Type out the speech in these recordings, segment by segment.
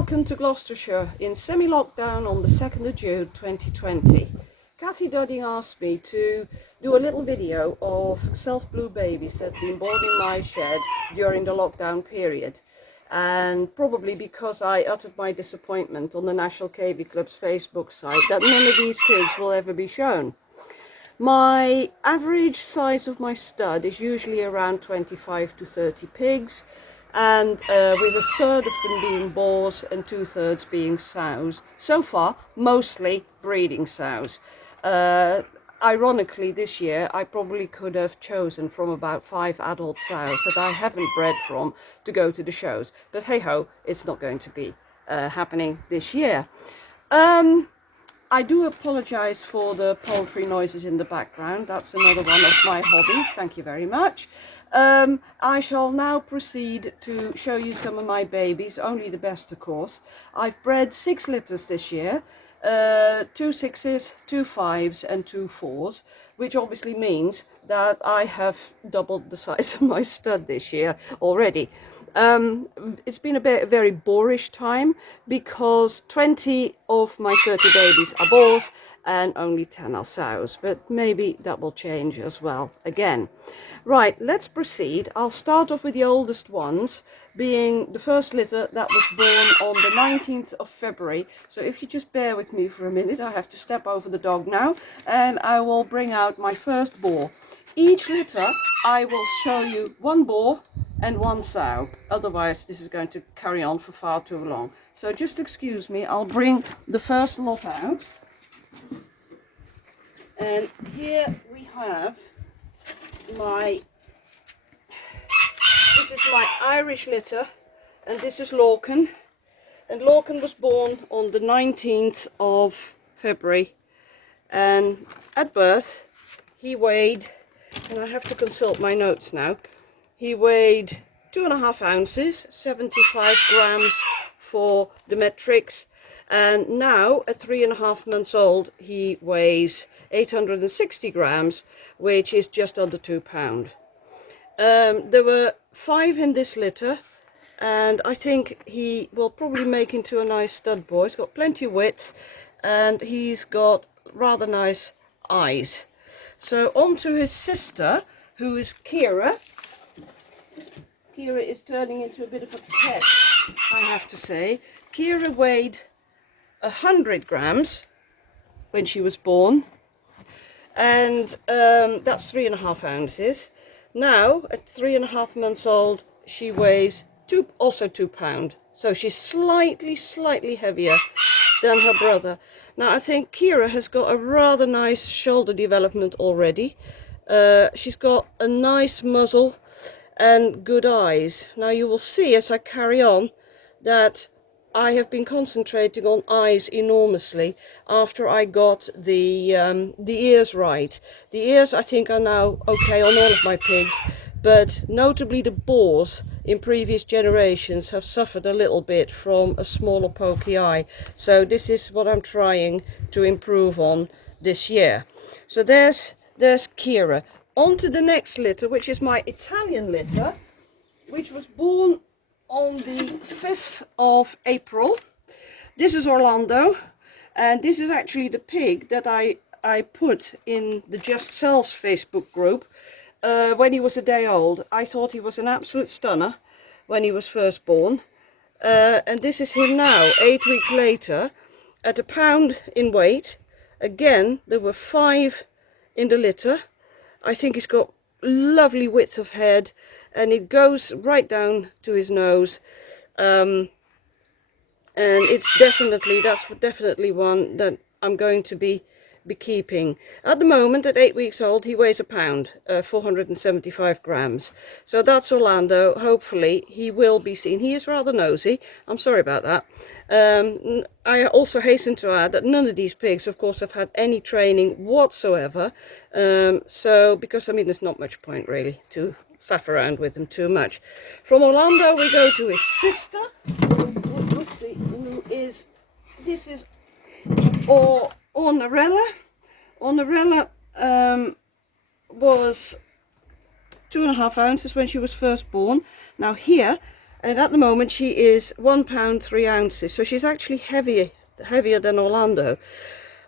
Welcome to Gloucestershire in semi-lockdown on the 2nd of June 2020. Cathy Dudding asked me to do a little video of Self Blue Babies that have been born in my shed during the lockdown period. And probably because I uttered my disappointment on the National Cavie Club's Facebook site that none of these pigs will ever be shown. My average size of my stud is usually around 25 to 30 pigs, and with a third of them being boars and 2/3 being sows. So far, mostly breeding sows. Ironically, this year I probably could have chosen from about 5 adult sows that I haven't bred from to go to the shows. But hey ho, it's not going to be happening this year. I do apologise for the poultry noises in the background. That's another one of my hobbies. Thank you very much. I shall now proceed to show you some of my babies, only the best of course. I've bred 6 litters this year, 2 6s, 2 5s and 2 4s, which obviously means that I have doubled the size of my stud this year already. It's been a very boorish time because 20 of my 30 babies are boars and only 10 are sows, but maybe that will change as well again. Right, let's proceed. I'll start off with the oldest ones, being the first litter that was born on the 19th of February. So if you just bear with me for a minute, I have to step over the dog now, and I will bring out my first boar. Each litter I will show you 1 boar and 1 sow, otherwise this is going to carry on for far too long. So just excuse me, I'll bring the first lot out. And here we have this is my Irish litter, and this is Lorcan. And Lorcan was born on the 19th of February, and at birth he weighed, and I have to consult my notes now, he weighed 2.5 ounces, 75 grams for the metrics, and now at 3.5 months old he weighs 860 grams, which is just under 2 pounds. There were 5 in this litter, and I think he will probably make into a nice stud boy. He's got plenty of width and he's got rather nice eyes. So on to his sister, who is Kira. Kira is turning into a bit of a pet, I have to say. Kira weighed 100 grams when she was born, and that's 3.5 ounces. Now at 3.5 months old she weighs also 2 pounds, so she's slightly heavier than her brother. Now I think Kira has got a rather nice shoulder development already. She's got a nice muzzle and good eyes. Now you will see as I carry on that I have been concentrating on eyes enormously after I got the ears right. The ears I think are now okay on all of my pigs, but notably the boars in previous generations have suffered a little bit from a smaller pokey eye. So this is what I'm trying to improve on this year. So there's Kira. On to the next litter, which is my Italian litter, which was born on the 5th of April. This is Orlando, and this is actually the pig that I put in the Just Selves Facebook group when he was a day old. I thought he was an absolute stunner when he was first born, and this is him now, 8 weeks later, at 1 pound in weight. Again, there were 5 in the litter. I think he's got lovely width of head, and it goes right down to his nose, and that's definitely one that I'm going to be keeping. At the moment, at 8 weeks old, he weighs 1 pound, 475 grams. So that's Orlando. Hopefully he will be seen. He is rather nosy, I'm sorry about that. I also hasten to add that none of these pigs of course have had any training whatsoever, so because I mean there's not much point really to faff around with them too much. From Orlando we go to his sister, this is Ornarella. Ornarella was 2.5 ounces when she was first born. Now here And at the moment she is 1 pound 3 ounces, so she's actually heavier than Orlando.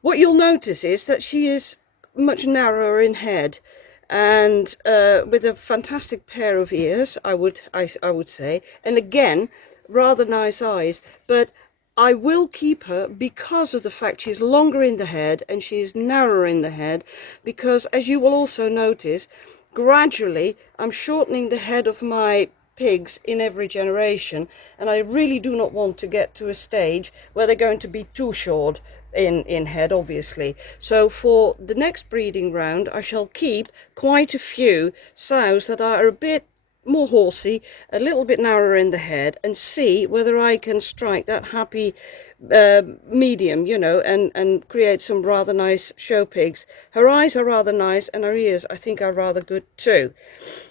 What you'll notice is that she is much narrower in head, and with a fantastic pair of ears, I would say, and again rather nice eyes. But I will keep her because of the fact she's longer in the head and she's narrower in the head, because as you will also notice, gradually I'm shortening the head of my pigs in every generation, and I really do not want to get to a stage where they're going to be too short in head, obviously. So for the next breeding round I shall keep quite a few sows that are a bit more horsey, a little bit narrower in the head, and see whether I can strike that happy medium, you know, and create some rather nice show pigs. Her eyes are rather nice, and her ears I think are rather good too.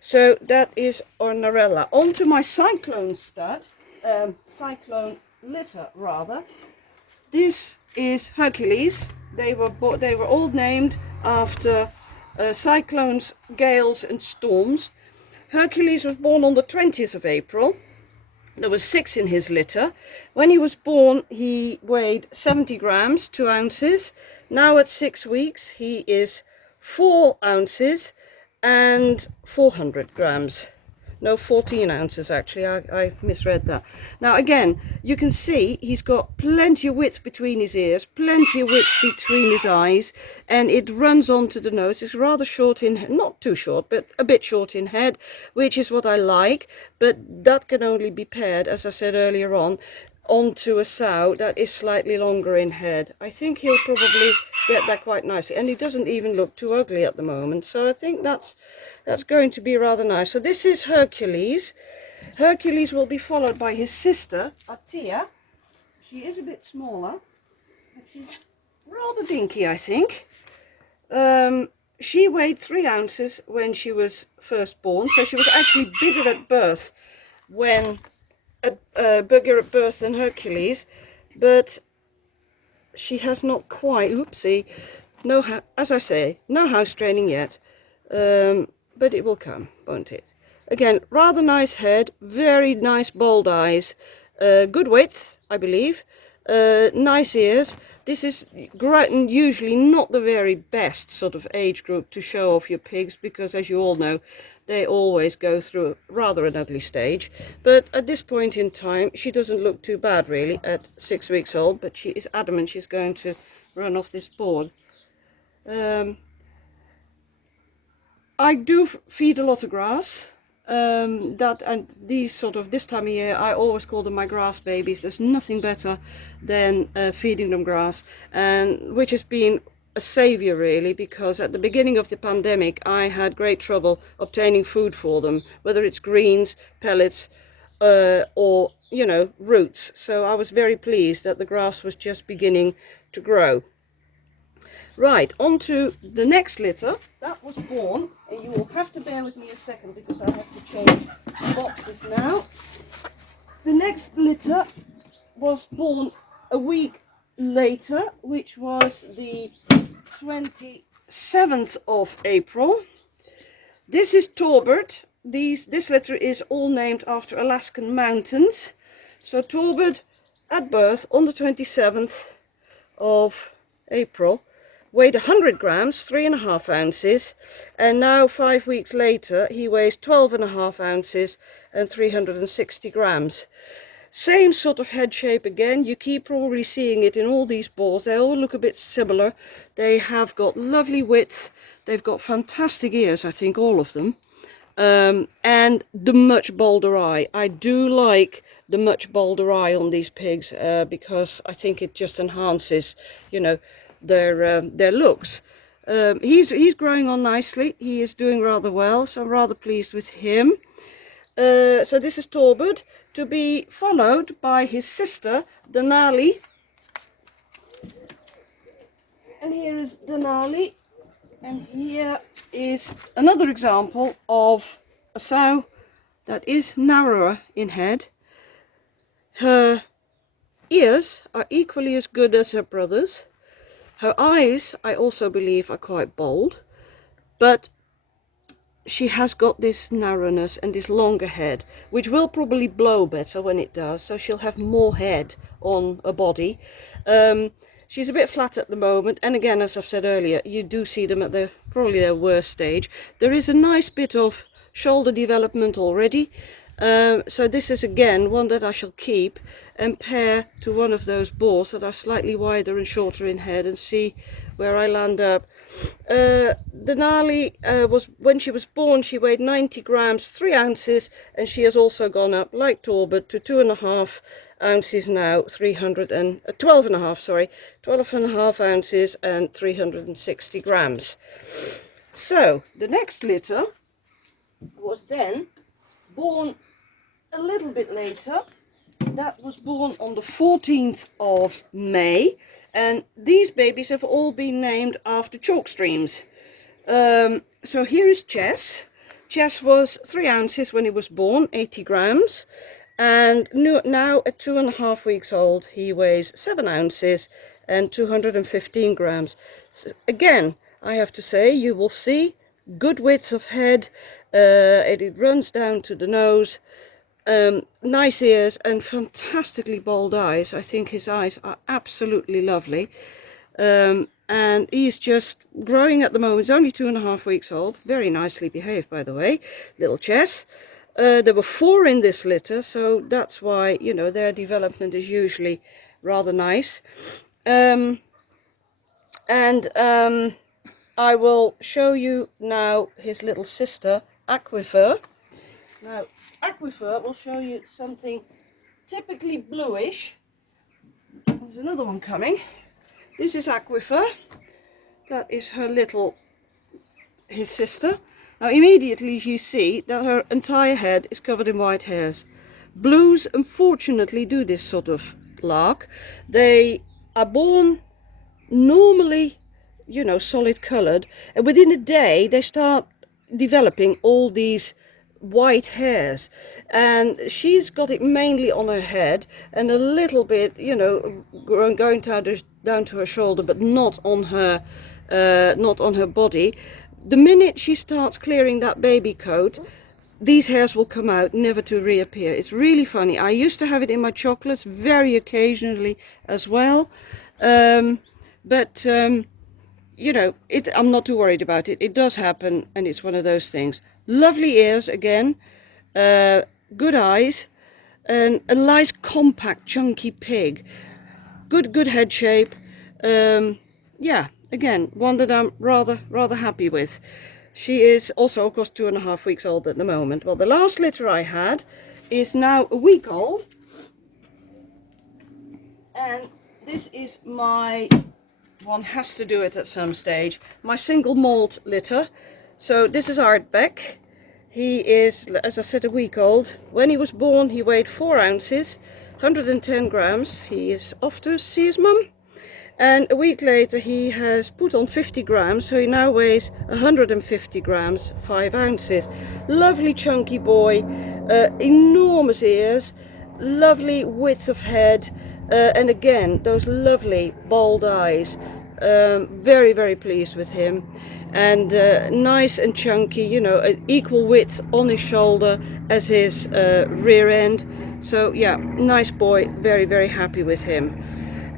So that is our Narella. On to my cyclone stud, cyclone litter rather. This is Hercules. They were all named after cyclones, gales and storms. Hercules was born on the 20th of April. There was 6 in his litter. When he was born, he weighed 70 grams, 2 ounces. Now at 6 weeks, he is 4 ounces and 400 grams. No, 14 ounces actually, I misread that. Now again, you can see he's got plenty of width between his ears, plenty of width between his eyes, and it runs onto the nose. It's rather short in, not too short, but a bit short in head, which is what I like, but that can only be paired, as I said earlier on, onto a sow that is slightly longer in head. I think he'll probably get that quite nicely, and he doesn't even look too ugly at the moment, so I think that's going to be rather nice. So this is Hercules. Hercules will be followed by his sister Atia. She is a bit smaller, but she's rather dinky, I think. She weighed 3 ounces when she was first born, so she was actually bigger at birth bigger at birth than Hercules, but she has not quite, oopsie, as I say, no house training yet, but it will come, won't it? Again, rather nice head, very nice bold eyes, good width, I believe, nice ears. This is usually not the very best sort of age group to show off your pigs, because as you all know, they always go through rather an ugly stage. But at this point in time, she doesn't look too bad really at 6 weeks old, but she is adamant she's going to run off this board. I do feed a lot of grass. This time of year I always call them my grass babies. There's nothing better than feeding them grass, and which has been a savior really, because at the beginning of the pandemic I had great trouble obtaining food for them, whether it's greens, pellets, or you know, roots. So I was very pleased that the grass was just beginning to grow. Right, on to the next litter that was born, and you will have to bear with me a second because I have to change boxes now. The next litter was born a week later, which was the 27th of April. This is Torbert. This litter is all named after Alaskan mountains. So Torbert at birth on the 27th of April weighed 100 grams, 3.5 ounces, and now 5 weeks later he weighs 12.5 ounces and 360 grams. Same sort of head shape again. You keep probably seeing it in all these boars. They all look a bit similar. They have got lovely width. They've got fantastic ears, I think, all of them. And the much bolder eye. I do like the much bolder eye on these pigs because I think it just enhances, you know, their looks. He's growing on nicely. He is doing rather well, so I'm rather pleased with him. So this is Torbert, to be followed by his sister Denali. And here is Denali, and here is another example of a sow that is narrower in head. Her ears are equally as good as her brothers. Her eyes, I also believe, are quite bold, but she has got this narrowness and this longer head, which will probably blow better when it does, so she'll have more head on her body. She's a bit flat at the moment, and again, as I've said earlier, you do see them at probably their worst stage. There is a nice bit of shoulder development already. So this is again one that I shall keep and pair to one of those boars that are slightly wider and shorter in head, and see where I land up. Denali was, when she was born, she weighed 90 grams 3 ounces, and she has also gone up, like Torbert, to 2.5 ounces now, 12.5 ounces and 360 grams. So the next litter was then born a little bit later. That was born on the 14th of May, and these babies have all been named after chalk streams. So here is Jess. Jess was 3 ounces when he was born, 80 grams, and now at 2.5 weeks old he weighs 7 ounces and 215 grams. So again, I have to say, you will see good width of head, it runs down to the nose, nice ears and fantastically bold eyes. I think his eyes are absolutely lovely, and he's just growing at the moment. He's only 2.5 weeks old, very nicely behaved, by the way, little Jess. There were 4 in this litter, so that's why, you know, their development is usually rather nice. I will show you now his little sister, Aquifer. Now, Aquifer will show you something typically bluish. There's another one coming. This is Aquifer. That is his sister. Now, immediately you see that her entire head is covered in white hairs. Blues, unfortunately, do this sort of lark. They are born normally, you know, solid colored, and within a day they start developing all these white hairs, and she's got it mainly on her head and a little bit, you know, going down to her shoulder, but not on her body. The minute she starts clearing that baby coat, these hairs will come out, never to reappear. It's really funny. I used to have it in my chocolates very occasionally as well, but you know, I'm not too worried about it. It does happen, and it's one of those things. Lovely ears again, good eyes, and a nice compact chunky pig. Good head shape. Yeah, again, one that I'm rather happy with. She is also, of course, 2.5 weeks old at the moment. Well, the last litter I had is now a week old, and this is my, one has to do it at some stage, my single malt litter. So this is our Beck. He is, as I said, a week old. When he was born, he weighed 4 ounces, 110 grams. He is off to see his mum. And a week later, he has put on 50 grams, so he now weighs 150 grams, 5 ounces. Lovely chunky boy, enormous ears, lovely width of head, and again, those lovely bold eyes. Very pleased with him. And nice and chunky, you know, an equal width on his shoulder as his rear end. So yeah, nice boy, very happy with him.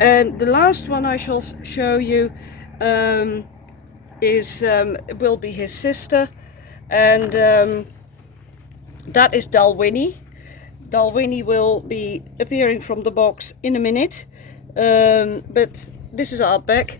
And the last one I shall show you will be his sister, and that is Winnie. Winnie will be appearing from the box in a minute, but this is our Beck,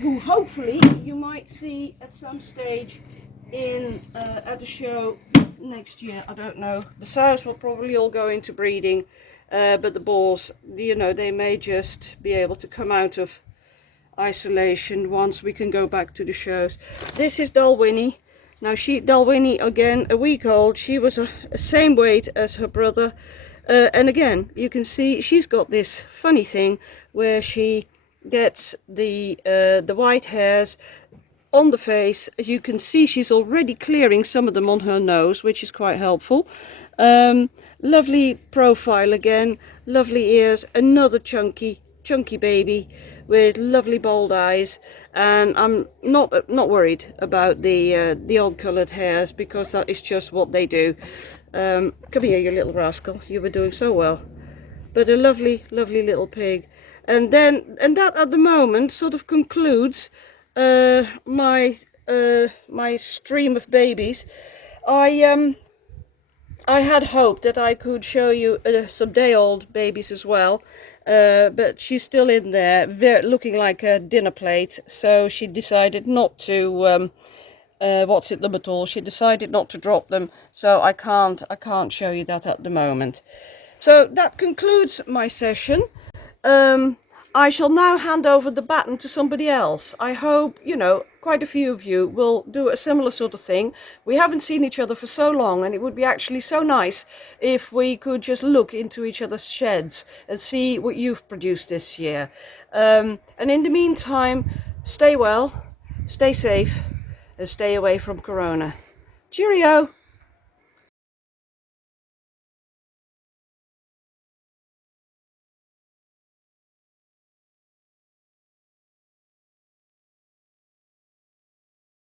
who hopefully you might see at some stage at the show next year. I don't know. The sows will probably all go into breeding, but the boars, you know, they may just be able to come out of isolation once we can go back to the shows. This is Winnie. Now Winnie, again, a week old. She was the same weight as her brother, and again, you can see she's got this funny thing where she gets the white hairs on the face. As you can see, she's already clearing some of them on her nose, which is quite helpful. Lovely profile again, lovely ears, another chunky baby. with lovely bold eyes, and I'm not worried about the odd coloured hairs, because that is just what they do. Come here, you little rascal, you were doing so well. But a lovely, lovely little pig. And that at the moment sort of concludes my my stream of babies. I had hoped that I could show you some day-old babies as well, but she's still in there, looking like a dinner plate. So she decided not to. What's it them at all? She decided not to drop them, so I can't show you that at the moment. So that concludes my session. I shall now hand over the baton to somebody else. I hope, quite a few of you will do a similar sort of thing. We haven't seen each other for so long, and it would be actually so nice if we could just look into each other's sheds and see what you've produced this year. And in the meantime, stay well, stay safe, and stay away from Corona. Cheerio!